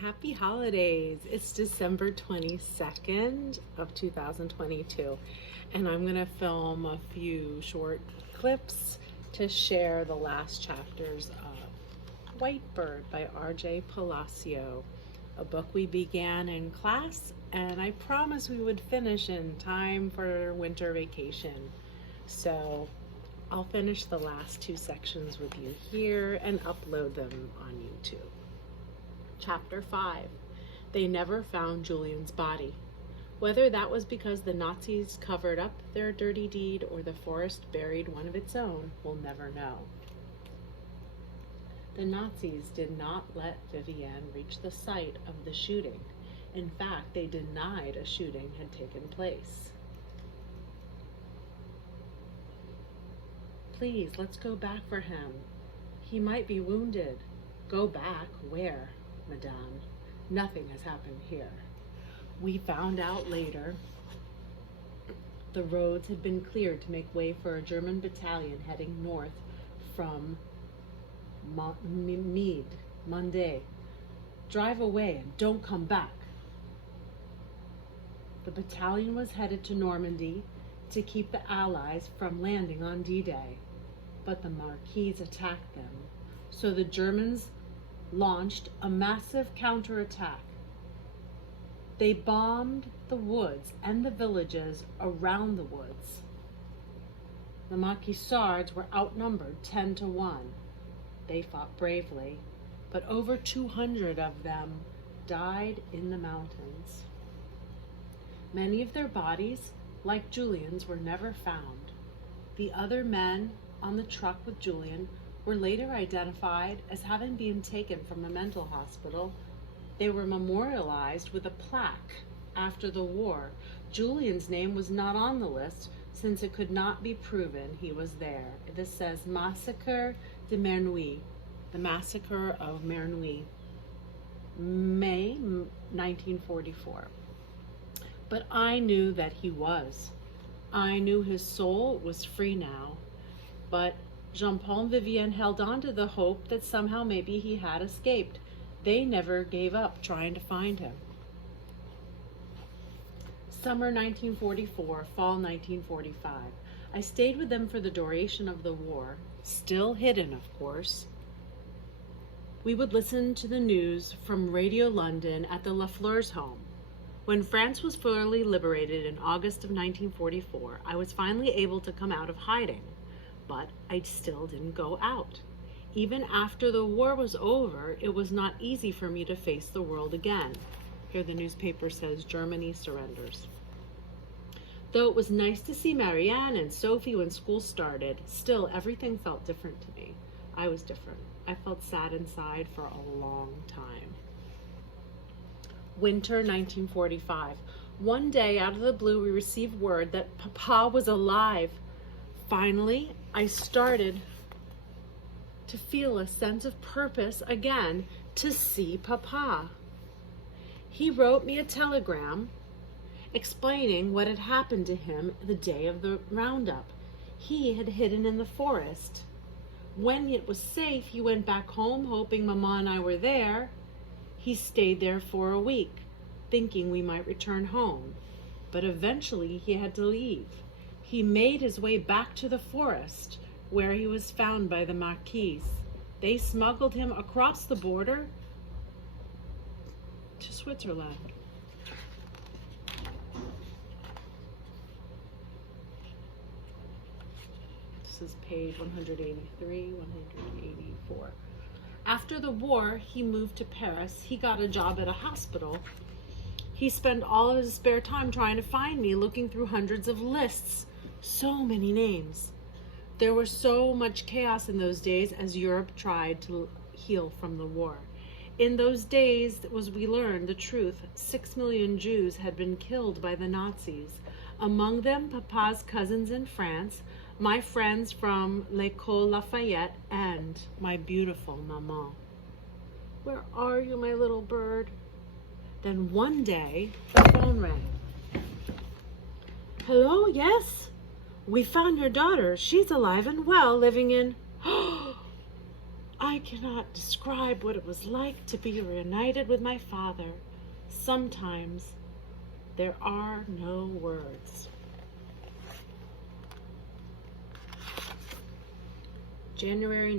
Happy holidays. It's December 22nd of 2022, and I'm going to film a few short clips to share the last chapters of White Bird by R.J. Palacios, a book we began in class, and I promised we would finish in time for winter vacation. So I'll finish the last two sections with you here and upload them on YouTube. Chapter 5. They never found Julian's body. Whether that was because the Nazis covered up their dirty deed or the forest buried one of its own, we'll never know. The Nazis did not let Vivienne reach the site of the shooting. In fact, they denied a shooting had taken place. Please, let's go back for him. He might be wounded. Go back? Where? Madame, nothing has happened here. We found out later the roads had been cleared to make way for a German battalion heading north from Monday. Drive away and don't come back. The battalion was headed to Normandy to keep the Allies from landing on D-Day, but the Marquis attacked them, so the Germans launched a massive counterattack. They bombed the woods and the villages around the woods. The Maquisards were outnumbered 10-1. They fought bravely, but over 200 of them died in the mountains. Many of their bodies, like Julian's, were never found. The other men on the truck with Julian were later identified as having been taken from a mental hospital. They were memorialized with a plaque after the war. Julian's name was not on the list since it could not be proven he was there. This says Massacre de Merneuil, the massacre of Merneuil, May 1944. But I knew that he was. I knew his soul was free now, but Jean-Paul and Vivienne held on to the hope that somehow maybe he had escaped. They never gave up trying to find him. Summer 1944, fall 1945. I stayed with them for the duration of the war, still hidden, of course. We would listen to the news from Radio London at the Lafleur's home. When France was fully liberated in August of 1944, I was finally able to come out of hiding. But I still didn't go out. Even after the war was over, it was not easy for me to face the world again. Here the newspaper says Germany surrenders. Though it was nice to see Marianne and Sophie when school started, still everything felt different to me. I was different. I felt sad inside for a long time. Winter 1945. One day out of the blue we received word that Papa was alive. Finally, I started to feel a sense of purpose again, to see Papa. He wrote me a telegram explaining what had happened to him the day of the roundup. He had hidden in the forest. When it was safe, he went back home hoping Mama and I were there. He stayed there for a week, thinking we might return home. But eventually he had to leave. He made his way back to the forest, where he was found by the Marquis. They smuggled him across the border to Switzerland. This is page 183, 184. After the war, he moved to Paris. He got a job at a hospital. He spent all of his spare time trying to find me, looking through hundreds of lists. So many names. There was so much chaos in those days as Europe tried to heal from the war. In those days we learned the truth. 6 million Jews had been killed by the Nazis. Among them, Papa's cousins in France, my friends from L'École Lafayette, and my beautiful Maman. Where are you, my little bird? Then one day, the phone rang. Hello, yes? We found your daughter. She's alive and well, living in... I cannot describe what it was like to be reunited with my father. Sometimes there are no words. January